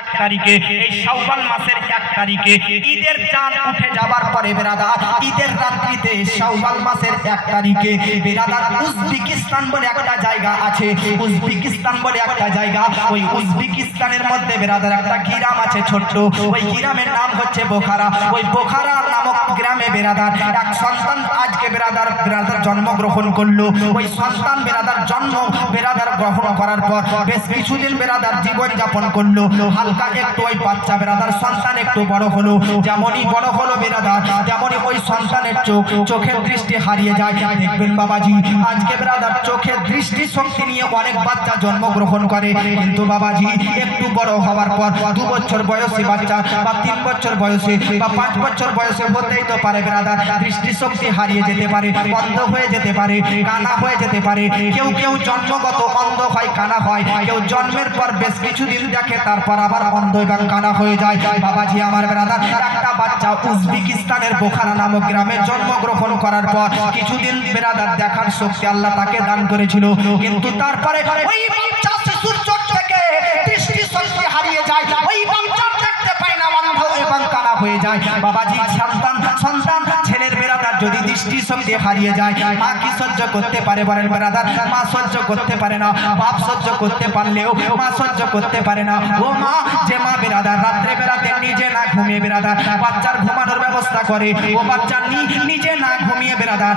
এক তারিখে এই শাওয়াল মাসের 1 তারিখে ঈদের চাঁদ উঠে যাবার পরে বেরাদার ঈদের রাত্রিতে শাওয়াল মাসের 1 তারিখে বেরাদার উজবেকিস্তান বলে একটা জায়গা আছে। উজবেকিস্তান বলে একটা জায়গা, ওই উজবেকিস্তানের মধ্যে বেরাদার একটা গ্রাম আছে ছোট্ট, ওই গ্রামের নাম হচ্ছে বোখারা। ওই বোখারা নামক গ্রামে বেরাদার এক সন্তান আজকে বেরাদার জন্মগ্রহণ করলো। ওই সন্তান বেরাদার গ্রহণ করার পর বেশ কিছুদিন বেরাদার জীবন যাপন করলো। হালকা একটু ওই বাচ্চা বেরাদার সন্তান একটু বড় হলো, যেমনই বড় হলো বেরাদার তেমনই ওই সন্তানের চোখের দৃষ্টি হারিয়ে যায়। দেখবেন বাবাজি আজকে বেরাদার চোখের দৃষ্টি শক্তি নিয়ে অনেক বাচ্চা জন্মগ্রহণ করে, কিন্তু বাবাজি একটু বড় হওয়ার পর 2 বছর বয়সী বাচ্চা বা 3 বছর বয়সে বা 5 বছর বয়সে হতেই তো পারে বেরাদার দৃষ্টি শক্তি হারিয়ে যেতে পারে, অন্ধ হয়ে যেতে পারে, কানা হয়ে যেতে পারে। কেউ জন্মগত অন্ধ হয়, কানা হয়, কেউ জন্মের পর বেশ কিছুদিন দেখে তারপর আবার অন্ধ এবং কানা হয়ে যায়। বাবাজি আমার বেরাদার একটা বাচ্চা উজবেকিস্তানের বোখারা নামক গ্রামে জন্মগ্রহণ করার পর কিছুদিন বেরাদার দেখার শক্তি আল্লাহ তাকে দান করেছিল, কিন্তু তারপরে ওই বাচ্চা শিশুর চোখ থেকে দৃষ্টি শক্তি হারিয়ে যায়, ওই বাচ্চা দেখতে পায় না, অন্ধ এবং কানা হয়ে যায়। বাবাজি সন্তান ছেলের বেরাদার যদি দৃষ্টি শক্তি হারিয়ে যায়, মা কি সহ্য করতে পারে বলেন বেরাদার? মা সহ্য করতে পারে না। বাপ সহ্য করতে পারলেও মা সহ্য করতে পারে না। ও মা, যে মা বেরাদার রাত্রে বেরাতে নিজে না ঘুমিয়ে বেরাদার বাচ্চার ঘুমানোর ব্যবস্থা করে, ও বাচ্চা নিজে না ঘুমিয়ে বেরাদার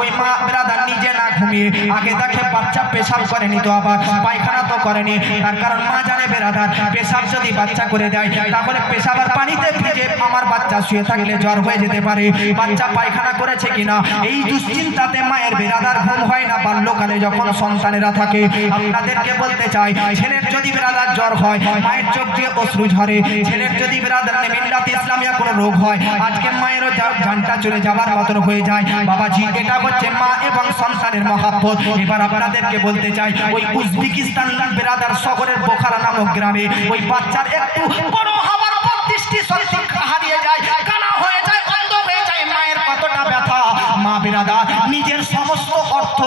ওই মা বেরাদার নিজে না ঘুমিয়ে আগে দেখে বাচ্চা পেশাব করেনি তো আবার পায়খানা তো করেনি, তার কারণ মা জানে বেরাদার পেশাব যদি বাচ্চা করে দেয় তাহলে পেশাবার পানিতে ভিজে আমার বাচ্চা শুয়ে থাকলে জ্বর হয়ে যেতে পারে, বাচ্চা পায়খানা করেছে কিনা এই দুশ্চিন্তাতে মায়ের বেরাদার ঘুম হয় না বাল্যকালে যখন সন্তানেরা থাকে। আপনাদেরকে বলতে চাই, ছেলের যদি বেরাদার জ্বর হয় মায়ের চোখ দিয়ে অশ্রু ঝরে, ছেলের যদি বেরাদার মিল্লাত ইসলামিয়া কোনো রোগ হয় আজকে মায়েরও জানটা চলে যাবার মতন হয়ে যায়। বাবাজি এটা হচ্ছে মা এবং সন্তানের মহাব্বত। এবার আপনাদেরকে বলতে চাই, ওই উজবেকিস্তান বেরাদার শহরের বোখারা নামক গ্রামে ওই বাচ্চার একটু বড় হওয়ার পর দৃষ্টি শক্তি হারিয়ে যায়, কানা হয়ে যায়, অন্ধ হয়ে যায়। মায়ের কতটা ব্যথা, মা বেরাদার নিজের সমস্ত অর্থ,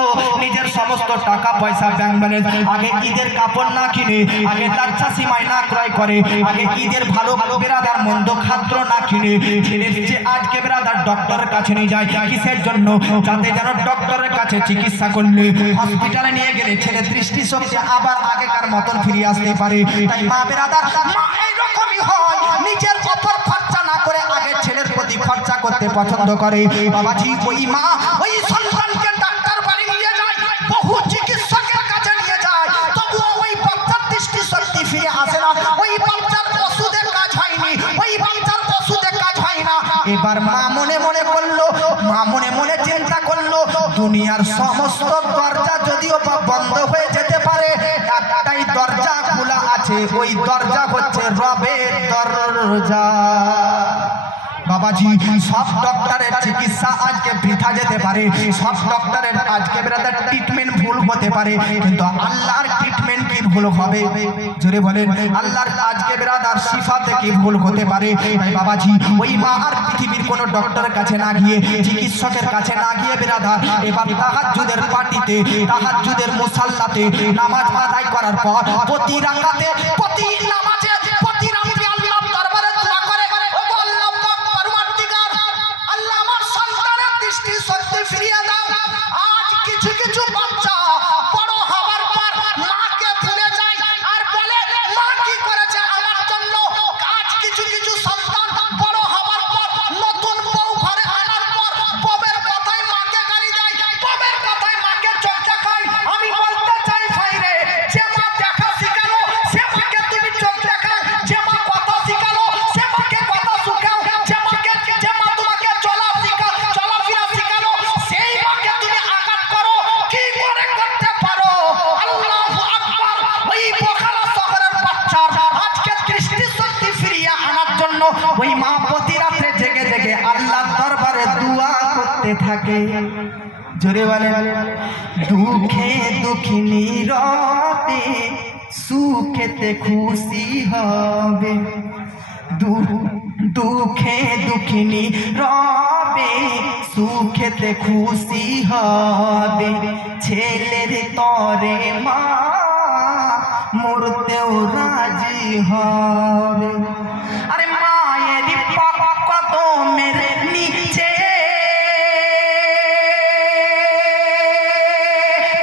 নিজের সমস্ত টাকা পয়সা ব্যাংক ব্যালেন্স আগে ঈদের কাপড় না কিনে, আগে তার চাষি মাই না ক্রয় করে, আগে ঈদের ভালো বেরাদার মন্দ খাদ্য না কিনে ছেলে যে আজকে বেরাদার ডক্টরের কাছে নিয়ে যায়। কিসের জন্য? যাতে যেন ডক্টরের কাছে চিকিৎসা করলে হসপিটালে নিয়ে গেলে ছেলে দৃষ্টি শক্তি আবার আগেকার মতন ফিরে আসতে পারে। তাই মা বেরাদার মা এইরকমই হয়, নিজের অপর খরচা না করে আগে ছেলের প্রতি খরচা করতে পছন্দ করে। বাবাজি ওই মা ওই সন্তানকে ডাক্তার বাড়ি নিয়ে যায়, বহু চিকিৎসকের কাছে নিয়ে যায়, তবুও ওই বাচ্চার দৃষ্টি শক্তি ফিরে আসে না, ওই বাচ্চার ওষুধে কাজ হয়নি, ওই বাচ্চার ওষুধে কাজ হয় না। এবার মা মনে মনে করলো, মা মনে মনে চিন্তা করলো, দুনিয়ার সমস্ত দরজা যদিও বা বন্ধ হয়ে যেতে পারে, একটাই দরজা খোলা আছে, ওই দরজা হচ্ছে রবের দরজা। বাবাজি সব ডক্টরের চিকিৎসা আজকে বৃথা যেতে পারে, সব ডক্টরের আজকে বেরাদার ট্রিটমেন্ট ভুল হতে পারে, কিন্তু আল্লাহর ট্রিটমেন্ট কি ভুল হবে? জোরে বলেন, আল্লাহর আজকে বেরাদার শিফাতে কি ভুল হতে পারে? তাই বাবাজি ওই মা আর পৃথিবীর কোনো ডক্টরের কাছে না গিয়ে, চিকিৎসকের কাছে না গিয়ে বেরাদার এবার তাহাজ্জুদের পার্টিতে, তাহাজ্জুদের মুসাল্লাতে নামাজ আদায় করার পর প্রতি রাকাতে, প্রতি নামাজে, প্রতি রাত্রে আল্লাহর দরবারে দোয়া করে, শক্তি ফিরিয়ে দাও। আজ কিছু কিছু বাচ্চা বড় হওয়ার পর মাকে ভুলে যায় আর বলে মা কি করেছে আমার জন্য। আজ কিছু কিছু সন্তান বড় হওয়ার পর নতুন বউ ঘরে আনার পর বউয়ের কথায় মাকে গালি দেয়, বউয়ের কথায় মাকে চোখ দেখায়। আমি বলতে চাই ভাই রে, যে মা দেখা শিখালো সে মাকে তুমি চোখ দেখাও, যে মা কথা শিখালো সে মাকে কথা শিখাও, যে মা তোমাকে চলাফেরা শিখালো সেই মাকে তুমি আঘাত করো, কি করে করতে পারো? আল্লাহু আকবার। ওই বোখারা শহরের বাচ্চার আজকে দৃষ্টি শক্তি ফিরিয়ে আনার জন্য ওই মা প্রতি রাতে জেগে জেগে আল্লাহর দরবারে দোয়া করতে থাকে। জোরে বলে, দুঃখে দুঃখিনী রবে সুখেতে খুশি হবে, দুঃখে দুঃখিনী রবে সুখেতে খুশি হবে, ছেলের তরে মা মরতেও রাজি হবে। আরে মায়ের পাপ কদমের নিচে,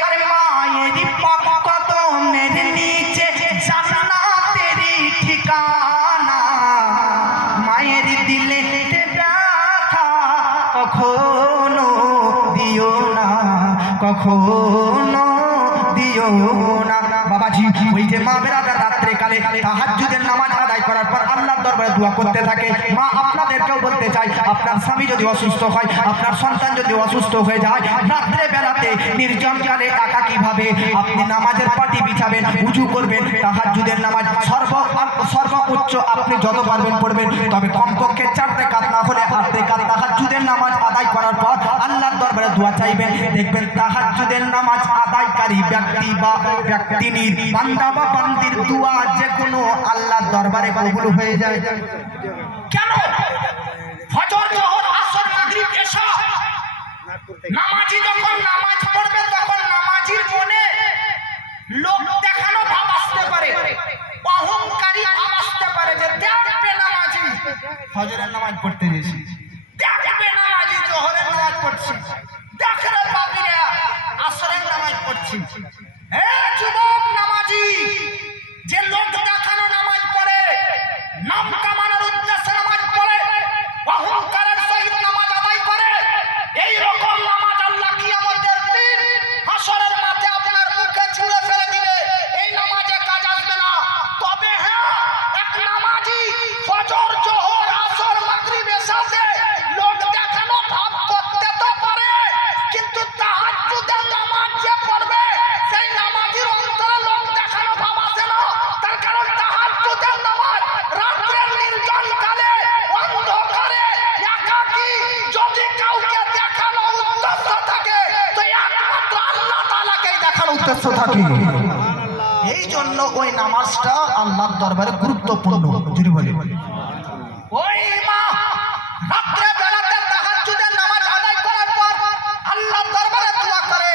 আরে মায়ের পাপ কদমের নিচে জান্নাতেরই ঠিকানা। মায়ের দিলে ব্যথা কখনো দিও না, কখনো দিও না। বাবাজি ওই যে মা বেরাদার রাত্রে কালে তাহাজ্জুদের নামাজ আদায় করার পর আল্লাহর দরবারে দোয়া করতে থাকে। মা আপনাদেরকেও বলতে চাই, আপনার স্বামী যদি অসুস্থ হয়, আপনার সন্তান যদি অসুস্থ হয়ে যায়, রাত্রে বেলাতে নির্জন কালে একাকীভাবে আপনি নামাজের পাটি বিছাবেন, উজু করবেন, তাহাজ্জুদের নামাজ সর্বোচ্চ আপনি যত পারবেন পড়বেন। তবে কমপক্ষে 4 রাকাত না হলে 8 রাকাত তাহাজ্জুদের নামাজ আদায় করার পর আল্লাহর দরবারে দোয়া চাইবেন। দেখবেন তাহাজ্জুদের নামাজ আদায়কারী ব্যক্তি বা ব্যক্তিনীর বান্দা বা বান্দির দোয়া যে কোনো আল্লাহর দরবারে কবুল হয়ে যায়। কেন? ফজর, যোহর, আসর, মাগরিব, এশা নামাজি যখন নামাজ পড়বে তখন নামাজির মনে লোক দেখানো ভাব আসতে পারে, অহংকারী ভাব আসতে পারে যে দেখবে নামাজি ফজরের নামাজ পড়তে গেছি, দেখবে নামাজি যোহরের নামাজ পড়ছি, দেখরে পাপিরা আসরের নামাজ পড়ছি। হে যুবক নামাজি, যে লোক দেখানো নামাজ পড়ে, নাম কামানোর উদ্দেশ্যে নামাজ পড়ে, অহংকারের সহিত নামাজ আদায় করে, এই রকম নামাজ আল্লাহ কিয়ামতের দিন হাসরের মাঠে আপনার মুখে ছুঁড়ে ফেলে দিবে। এই নামাজে কাজ আসবে না। তবে হ্যাঁ, এক নামাজি ফজর, যোহর, আসর, মাগরিব, এশাতে লোক দেখানো ভাব করতে তো পারে, কিন্তু তাহাজ্জুদের নামাজ যে পড়বে সেই নামাজির অন্তরে লোক দেখানো ভাব আসে না। তার কারণ তাহাজ্জুদের নামাজ রাত্রের নির্জন কালে অন্ধকারে একাকী যদি কাউকে দেখানো উদ্দেশ্য থাকে তো একমাত্র আল্লাহ তাআলাকেই দেখার উদ্দেশ্য থাকে। এই জন্য ওই নামাজটা আল্লাহর দরবারে গুরুত্বপূর্ণ। যদি বলি ওই মা রাত্রে বেলাতে তাহাজ্জুদের নামাজ আদায় করার পর আল্লাহর দরবারে দোয়া করে,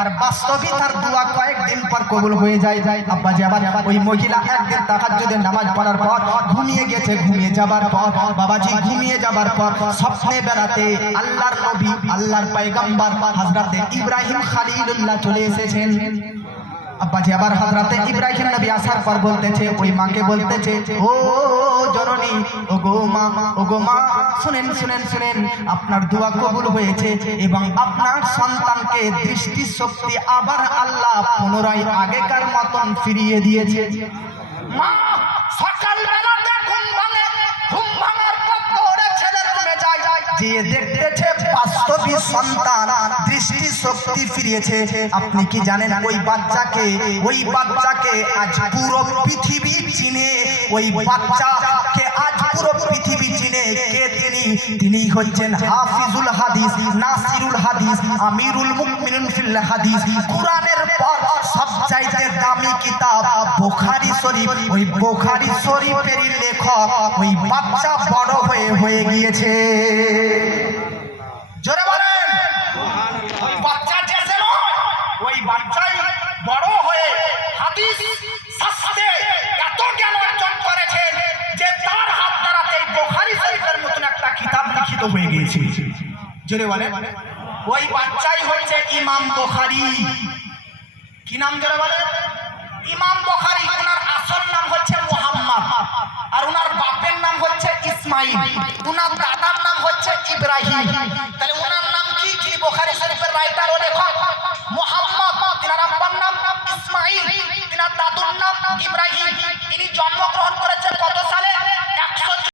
আর বাস্তবে তার দোয়া কয়েকদিন পর কবুল হয়ে যায়। আব্বাজি আবার ওই মহিলা একদিন তাহাজ্জুদের নামাজ পড়ার পর ঘুমিয়ে গেছে। ঘুমিয়ে যাবার পর বাবাজি ঘুমিয়ে যাবার পর স্বপ্নে বেলাতে আল্লাহর নবী, আল্লাহর পয়গম্বর হযরতে ইব্রাহিম খলিলুল্লাহ চলে এসেছেন। আব্বাজি আবার হযরতে ইব্রাহিম নবী আসার পর বলতেছে, ওই মাকে বলতেছে, ও জননী, ও গো মা, শুনেন শুনেন শুনেন, আপনার দোয়া কবুল হয়েছে এবং আপনার সন্তানকে দৃষ্টি শক্তি আবার আল্লাহ পুনরায় আগেকার মতন ফিরিয়ে দিয়েছে। মা সকালবেলাতে ঘুম ভাঙার পর দৌড়ে ছেলের রুমে যায়, যে দেখতেছে বাস্তবিক সন্তান দৃষ্টি শক্তি ফিরিয়েছে। আপনি কি জানেন ওই বাচ্চাকে আজ পুরো পৃথিবী চিনে, ওই বাচ্চাকে আজ পুরো পৃথিবী চিনে। কে তিনি হচ্ছেন হাফিজুল হাদিস, নাসিরুল হাদিস, আমিরুল মুমিনিন ফিল হাদিস। কুরআনের পর সবচাইতে দামি কিতাব বুখারী শরীফ, ওই বুখারী শরীফের লেখক ওই বাচ্চা বড় হয়ে গিয়েছে। জোরে বলেন, ওই বাচ্চা যেছে নয়, ওই বাচ্চাই বড় হয়ে হাদিস শাস্ত্রে এত জ্ঞান অর্জন করেছে যে তার হাত দ্বারাতে বুখারী শরীফের মতন একটা কিতাব লিখিত হয়ে গিয়েছে। জোরে বলেন, ওই বাচ্চাই হচ্ছে ইমাম বুখারী। কি নাম জোরে বলেন? ইমাম বুখারী। ওনার আসল নাম হচ্ছে মুহাম্মদ, আর ওনার বাপের নাম হচ্ছে ইসমাইল, ওনার দাদার নাম হচ্ছে ইব্রাহিম। তাহলে ওনার নাম কি? যিনি বুখারী শরীফের রাইটার ও লেখক মুহাম্মদ, তিনার আব্বার নাম ইসমাইল, তিনার দাদুর নাম ইব্রাহিম। ইনি জন্মগ্রহণ করেছেন কত সালে?